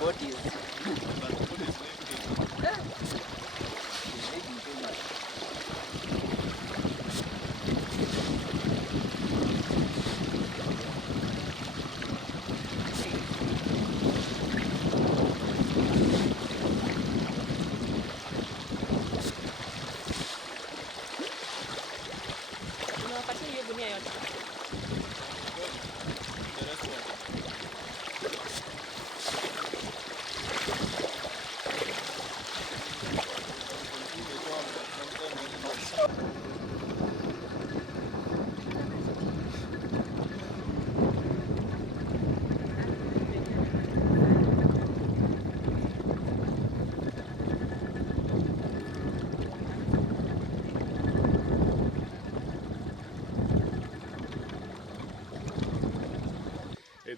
What is unawapatia hiyo gunia yote?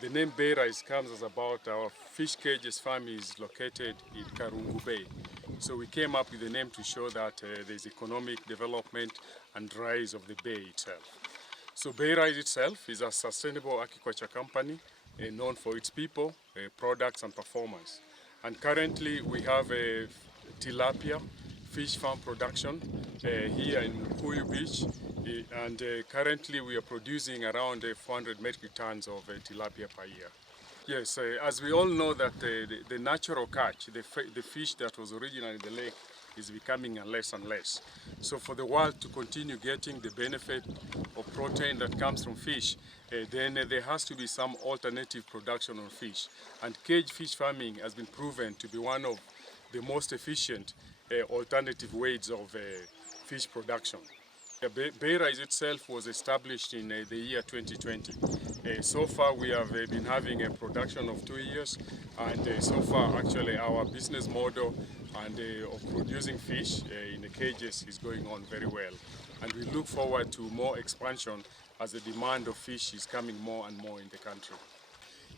The name Bay Rise comes as about our fish cages farm is located in Karungu Bay. So we came up with the name to show that there's economic development and rise of the bay itself. So Bay Rise itself is a sustainable aquaculture company known for its people, products and performance. And currently we have a tilapia fish farm production here in Mukuyu Beach. And currently we are producing around 400 metric tons of tilapia per year. Yes, as we all know that the natural catch, the fish that was originally in the lake is becoming less and less. So for the world to continue getting the benefit of protein that comes from fish, then there has to be some alternative production of fish. And cage fish farming has been proven to be one of the most efficient alternative ways of fish production. Bay Rise itself was established in the year 2020. So far we have been having a production of 2 years, and so far actually our business model and of producing fish in the cages is going on very well. And we look forward to more expansion as the demand of fish is coming more and more in the country.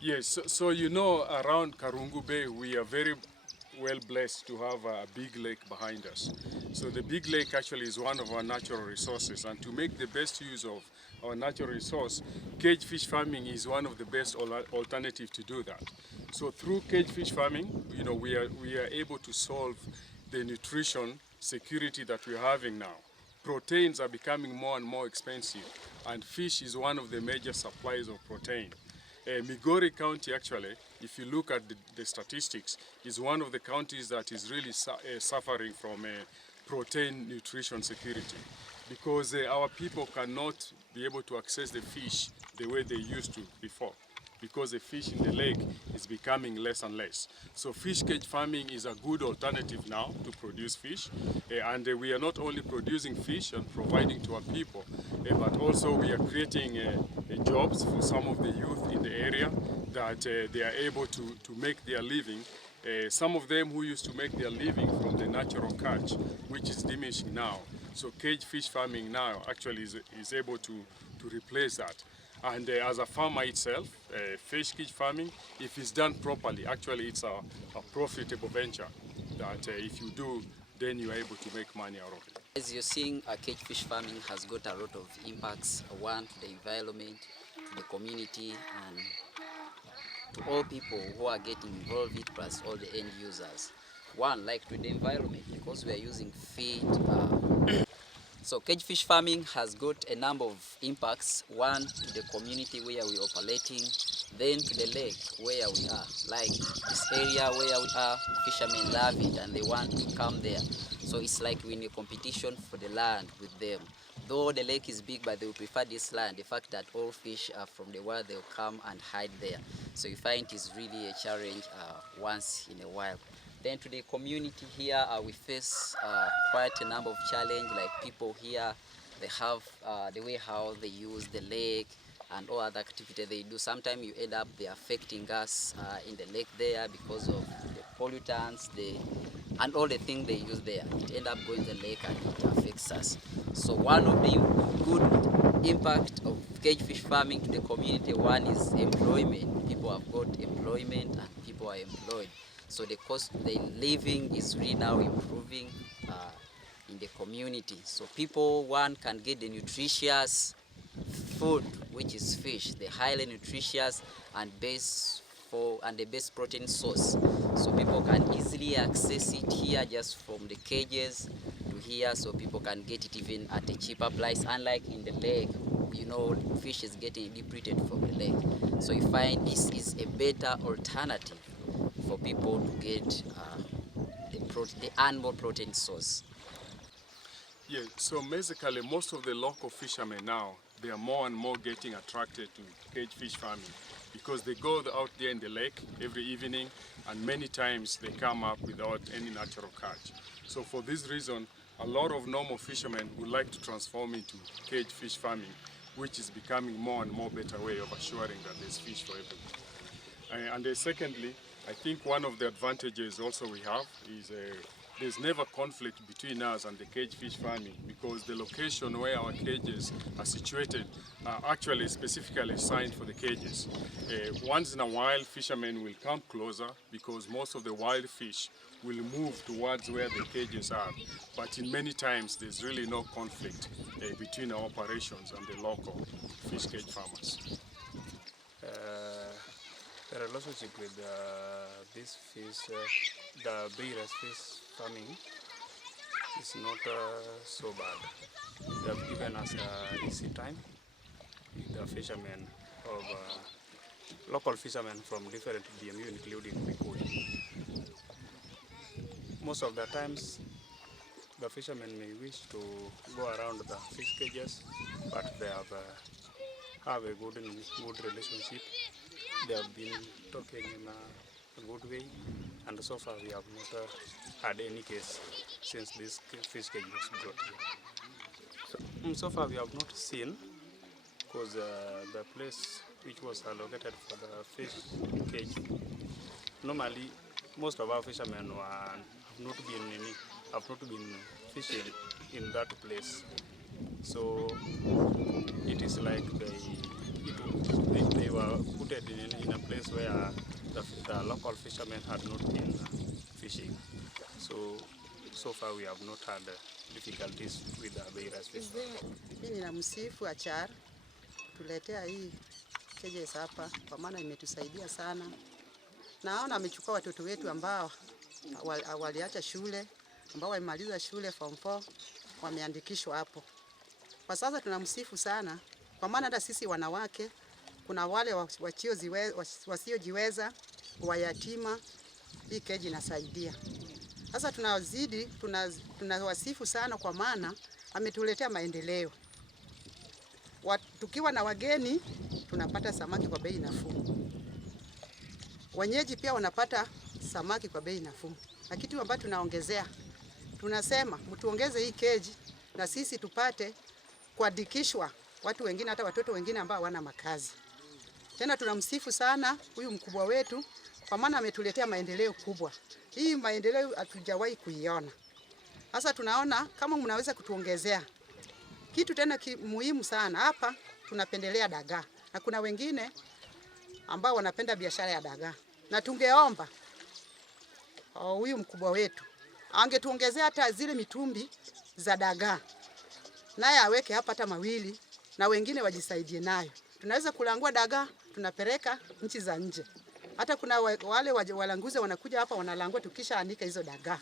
Yes, so you know, around Karungu Bay we are very well blessed to have a big lake behind us. So the big lake actually is one of our natural resources, and to make the best use of our natural resource, cage fish farming is one of the best alternatives to do that. So through cage fish farming, you know, we are able to solve the nutrition security that we're having now. Proteins are becoming more and more expensive, and fish is one of the major supplies of protein. Migori County actually, if you look at the statistics, is one of the counties that is really suffering from protein nutrition security, because our people cannot be able to access the fish the way they used to before, because the fish in the lake is becoming less and less. So fish cage farming is a good alternative now to produce fish, and we are not only producing fish and providing to our people, but also we are creating jobs for some of the youth in the area that they are able to make their living. Some of them who used to make their living from the natural catch, which is diminishing now. So cage fish farming now actually is able to replace that. And as a farmer itself, fish cage farming, if it's done properly, actually it's a profitable venture that if you do, then you are able to make money out of it. As you're seeing, cage fish farming has got a lot of impacts. One, to the environment, to the community, and to all people who are getting involved with, plus all the end users. One, like to the environment, because we are using feed. So cage fish farming has got a number of impacts. One, to the community where we are operating, then to the lake where we are. Like this area where we are, fishermen love it and they want to come there. So it's like we're in a competition for the land with them. Though the lake is big, but they will prefer this land. The fact that all fish are from the world, they'll come and hide there. So you find it's really a challenge once in a while. Then to the community here, we face quite a number of challenges, like people here, they have the way how they use the lake and all other activity they do. Sometimes you end up they affecting us in the lake there because of the pollutants, and all the things they use there. It end up going in the lake and it affects us. So one of the good impact of cage fish farming to the community, one is employment. People have got employment and people are employed. So the cost of living is really now improving in the community. So people, one, can get the nutritious food, which is fish, the highly nutritious and best for and the best protein source, so people can easily access it here just from the cages to here, so people can get it even at a cheaper price, unlike in the lake. You know, fish is getting depleted from the lake, so you find this is a better alternative for people to get the animal protein source. Yeah, so basically most of the local fishermen now, they are more and more getting attracted to cage fish farming because they go out there in the lake every evening, and many times they come up without any natural catch. So for this reason, a lot of normal fishermen would like to transform into cage fish farming, which is becoming more and more better way of assuring that there's fish for everyone. And then secondly, I think one of the advantages also we have is there's never conflict between us and the cage fish farming, because the location where our cages are situated are actually specifically assigned for the cages. Once in a while, fishermen will come closer because most of the wild fish will move towards where the cages are. But in many times, there's really no conflict between our operations and the local fish cage farmers. The relationship with this fish, the bay-raised fish farming, is not so bad. They have given us easy time with the fishermen of local fishermen from different DMU, including Migori. Most of the times, the fishermen may wish to go around the fish cages, but they have a good relationship. They have been talking in a good way, and so far we have not had any case since this fish cage was brought here. So far we have not seen, because the place which was allocated for the fish cage, normally most of our fishermen have not been fishing in that place. So it is like they were put in a place where the local fishermen had not been fishing. So far we have not had difficulties with the bay-raised fish. Mimi ninamsifu Achar tuletea hii cages hapa, kwa maana imetusaidia sana. Naona amechukua watoto wetu ambao waliacha shule, ambao wamemaliza shule form 4, wameandikishwa hapo. Kwa sasa tunamsifu sana, kwa maana hata sisi wanawake, kuna wale wasiojiweza, wayatima, hii keji inasaidia. Sasa tunawasifu sana, kwa maana ametuletea maendeleo. Tukiwa na wageni, tunapata samaki kwa bei nafuu. Wenyeji pia wanapata samaki kwa bei nafuu. Na kitu ambacho tunaongezea, tunasema mtuongeze hii keji na sisi tupate kuandikishwa watu wengine, hata watoto wengine ambao hawana makazi. Tena tunamsifu sana huyu mkubwa wetu, kwa maana ametuletea maendeleo kubwa. Hii maendeleo hatujawahi kuiona. Sasa tunaona kama mnaweza kutuongezea kitu tena muhimu sana. Hapa tunapendelea dagaa, na kuna wengine ambao wanapenda biashara ya dagaa, na tungeomba huyu mkubwa wetu angetuongezea hata zile mitumbi za dagaa, naye aweke hapa hata mawili, na wengine wajisaidie nayo. Tunaweza kulangua dagaa, tunapeleka nchi za nje. Hata kuna wale walanguzi wanakuja hapa wanalangua, tukisha andika hizo dagaa.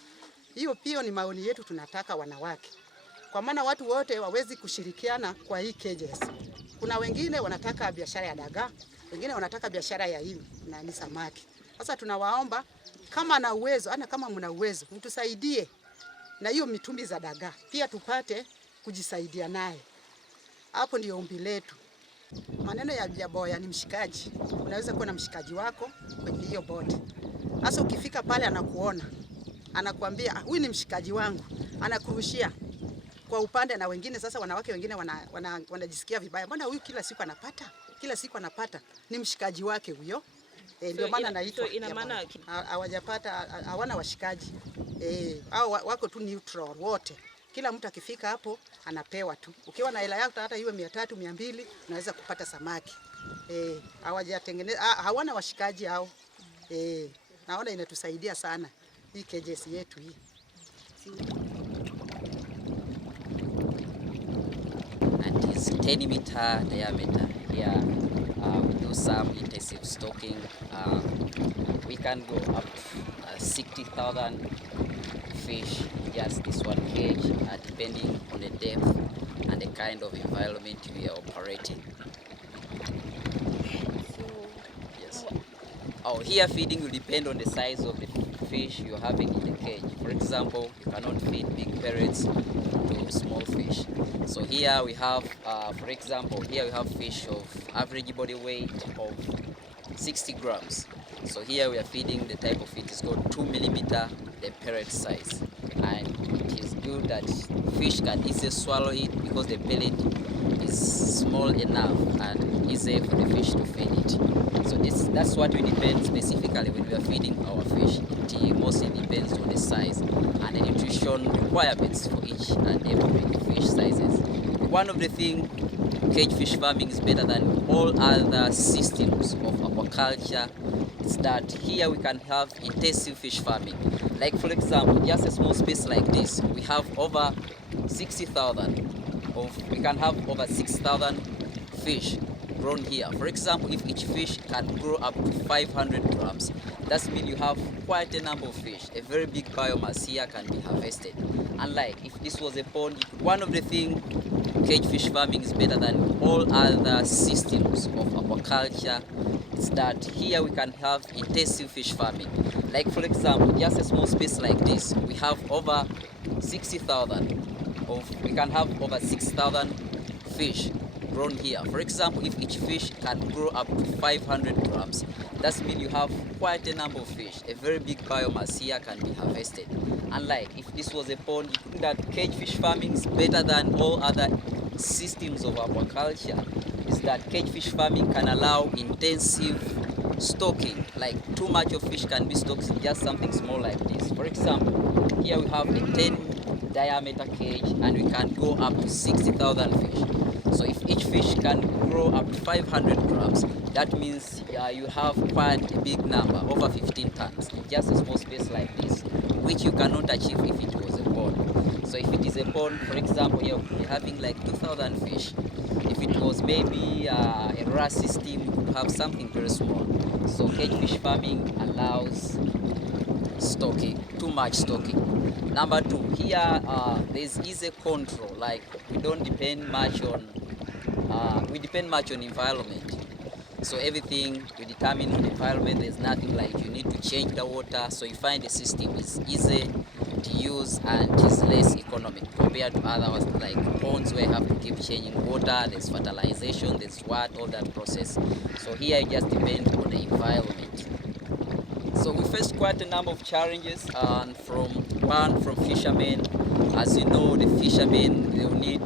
Hiyo pia ni maoni yetu, tunataka wanawake, kwa maana watu wote wawezi kushirikiana kwa hii cages. Kuna wengine wanataka biashara ya dagaa, wengine wanataka biashara ya hii na ni samaki. Sasa tunawaomba kama na uwezo, kama mna uwezo, mtusaidie na hiyo mitumbi za dagaa, pia tupate kujisaidia naye. Hapo ndio ombi letu. Maneno ya boya ni mshikaji. Unaweza kuwa na mshikaji wako kwenye hiyo boti. Sasa ukifika pale anakuona, anakuambia huyu ni mshikaji wangu, anakurushia kwa upande, na wengine sasa wanawake wengine wanajisikia vibaya. Mbona huyu kila siku anapata? Ni mshikaji wake huyo. Ndio maana anaitwa. So ina maana hawajapata, hawana washikaji. Au wako tu neutral wote. Kila mtu akifika hapo anapewa tu. Ukiwa na hela yako hata iwe 300, 200 unaweza kupata samaki. Hawajatengeneza, hawana washikaji hao. Naona inatusaidia sana hii cages yetu hii. And it's 10 meter diameter. Yeah, we do do some intensive stocking. We can go up to 60,000 fish in just this one cage, depending on the depth and the kind of environment we are operating. Yes. Oh, here feeding will depend on the size of the fish you're having in the cage. For example, you cannot feed big parrots to small fish. So here we have, for example, here we have fish of average body weight of 60 grams. So here we are feeding the type of feed is called 2 millimeter, the pellet size. And it is good that fish can easily swallow it because the pellet is small enough and easy for the fish to feed it. So that's what we depend specifically when we are feeding our fish. It mostly depends on the size and the nutrition requirements for each and every fish sizes. One of the things cage fish farming is better than all other systems of aquaculture is that here we can have intensive fish farming. Like for example, just a small space like this, we have over 60,000 we can have over 6,000 fish grown here. For example, if each fish can grow up to 500 grams, that means you have quite a number of fish. A very big biomass here can be harvested. Unlike if this was a pond, one of the things cage fish farming is better than all other systems of aquaculture is that here we can have intensive fish farming. Like for example, just a small space like this, we have over 60,000 we can have over 6,000 fish grown here. For example, if each fish can grow up to 500 grams, that means you have quite a number of fish. A very big biomass here can be harvested. Unlike if this was a pond, that cage fish farming is better than all other systems of aquaculture is that cage fish farming can allow intensive stocking. Like too much of fish can be stocked in just something small like this. For example, here we have a 10 diameter cage and we can go up to 60,000 fish. So if each fish can grow up to 500 grams, that means you have quite a big number, over 15 tons, in just a small space like this, which you cannot achieve if it was a pond. So if it is a pond, for example, you're having like 2,000 fish. If it was maybe a RAS system, you could have something very small. So cage fish farming allows stocking, too much stocking. Number two, here there's easy control. Like we don't depend much on, we depend much on environment. So everything we determine on the environment. There's nothing like you need to change the water. So you find the system is easy to use and is less economic compared to others like ponds where you have to keep changing water. There's fertilization, there's what, all that process. So here it just depends on the environment. So we faced quite a number of challenges, and from fishermen. As you know, the fishermen, they will need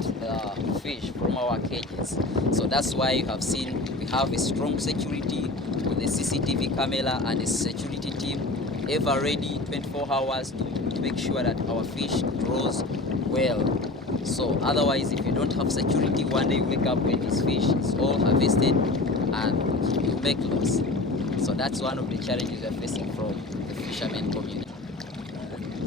fish from our cages. So that's why you have seen we have a strong security with the CCTV camera and a security team ever ready 24 hours to make sure that our fish grows well. So otherwise, if you don't have security, one day you wake up when this fish is all harvested and you make loss. So that's one of the challenges we are facing from the fishermen community.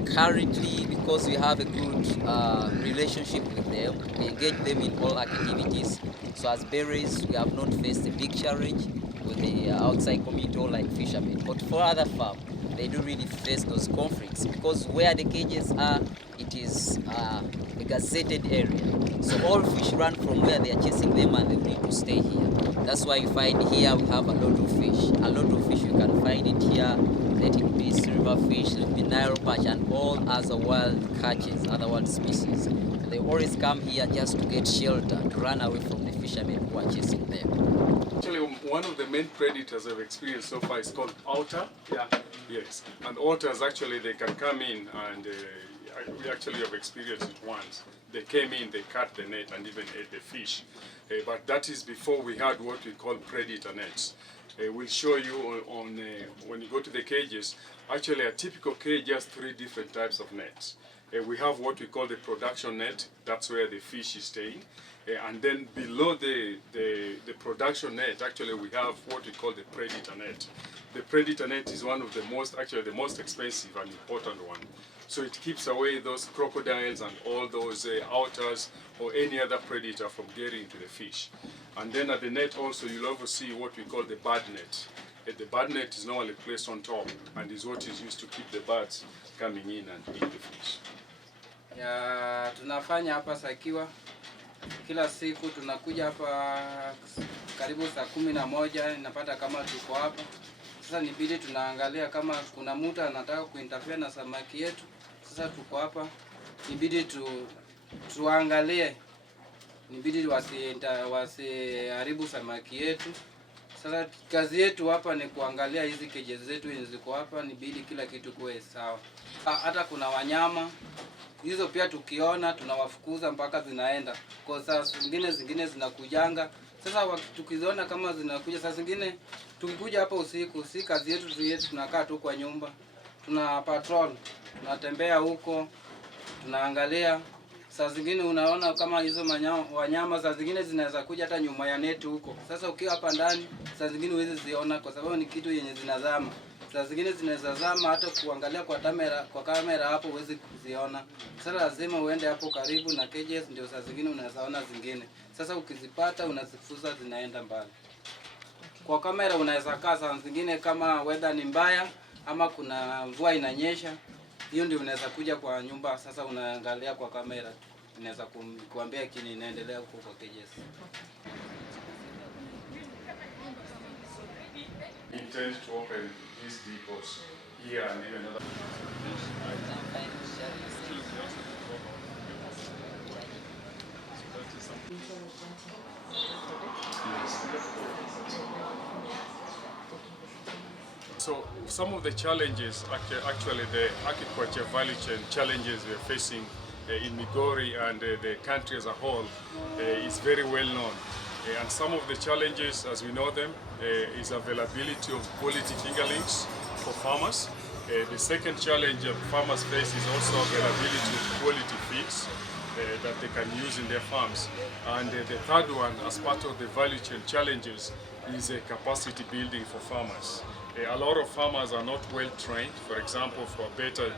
Currently, because we have a good relationship with them, we engage them in all activities. So as bearers, we have not faced a big challenge with the outside community or like fishermen. But for other farms, they do really face those conflicts because where the cages are, it is a gazetted area. So all fish run from where they are chasing them and they need to stay here. That's why you find here we have a lot of fish. A lot of fish, you can find it here. Let it be silverfish, let it be Nile perch, and all other wild catches, other wild species. And they always come here just to get shelter, to run away from the fishermen who are chasing them. Actually, one of the main predators I've experienced so far is called otter. Yeah. Yes. And otters actually they can come in and we actually have experienced it once. They came in, they cut the net and even ate the fish. But that is before we had what we call predator nets. We'll show you on when you go to the cages. Actually, a typical cage has 3 different types of nets. We have what we call the production net. That's where the fish is staying. And then below the production net, actually we have what we call the predator net. The predator net is one of the most expensive and important one. So it keeps away those crocodiles and all those otters or any other predator from getting to the fish. And then at the net also you'll also see what we call the bird net. The bird net is normally placed on top and is what is used to keep the birds coming in and eat the fish. Ya tunafanya hapa Sakiwa kila siku, tunakuja hapa karibu saa 11 napata kama tuko hapa. Sasa nibidi tunaangalia kama kuna mtu anataka kuinterfere na samaki yetu. Sasa tuko hapa, nibidi tuangalie, nibidi wasiharibu samaki yetu. Sasa kazi yetu hapa ni kuangalia hizi cages zetu ziko hapa, nibidi kila kitu kuwe sawa. Hata kuna wanyama hizo pia tukiona tunawafukuza mpaka zinaenda. Kwa saa zingine zinakujanga. Sasa tukiziona kama zinakuja, saa zingine tukikuja hapa usiku, si kazi yetu tunakaa tu kwa nyumba. Tuna patrol, tunatembea huko, tunaangalia. Saa zingine unaona kama hizo wanyama saa zingine zinaweza kuja hata nyuma ya neti huko. Sasa ukiwa hapa ndani, saa zingine huwezi ziona kwa sababu ni kitu yenye zinazama. Saa zingine zinaweza zama, hata kuangalia kwa kamera hapo huwezi kuziona. Sasa lazima uende hapo karibu na cages ndio saa zingine unaweza ona zingine. Sasa ukizipata unazifuza zinaenda mbali. Kwa kamera unaweza kaa saa zingine kama weather ni mbaya ama kuna mvua inanyesha, hiyo ndio unaweza kuja kwa nyumba. Sasa unaangalia kwa kamera, inaweza kuambia kini inaendelea huko kwa cages. Intend to open these depots here and even other. So some of the challenges, actually the aquaculture value chain challenges we are facing in Migori and the country as a whole is very well known. And some of the challenges, as we know them, is availability of quality fingerlings for farmers. The second challenge that farmers face is also availability of quality feeds that they can use in their farms. And the third one, as part of the value chain challenges, is capacity building for farmers. A lot of farmers are not well trained, for example, for better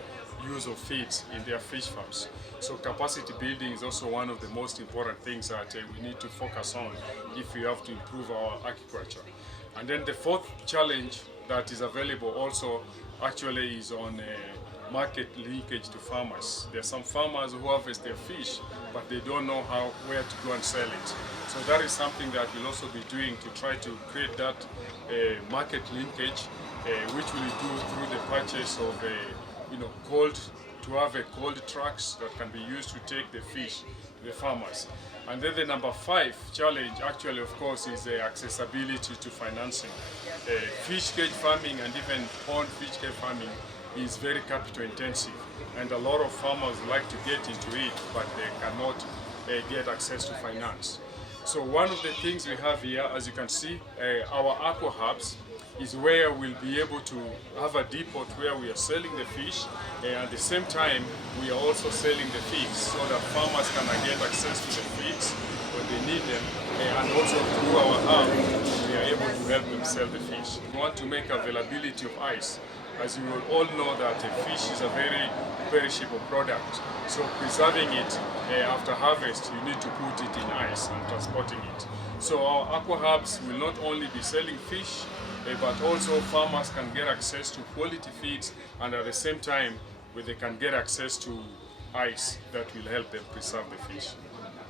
use of feeds in their fish farms. So capacity building is also one of the most important things that we need to focus on if we have to improve our aquaculture. And then the fourth challenge that is available also actually is on market linkage to farmers. There are some farmers who harvest their fish, but they don't know where to go and sell it. So that is something that we'll also be doing to try to create that market linkage, which we do through the purchase of to have cold trucks that can be used to take the fish to the farmers. And then the number 5 challenge actually, of course, is the accessibility to financing. Fish cage farming and even pond fish cage farming is very capital intensive, and a lot of farmers like to get into it, but they cannot get access to finance. So one of the things we have here, as you can see, our aqua hubs is where we'll be able to have a depot where we are selling the fish, and at the same time we are also selling the feeds so that farmers can get access to the feeds when they need them, and also through our hub we are able to help them sell the fish. We want to make availability of ice. As you will all know that fish is a very perishable product, so preserving it after harvest, you need to put it in ice and transporting it. So our aqua hubs will not only be selling fish, but also farmers can get access to quality feeds, and at the same time they can get access to ice that will help them preserve the fish.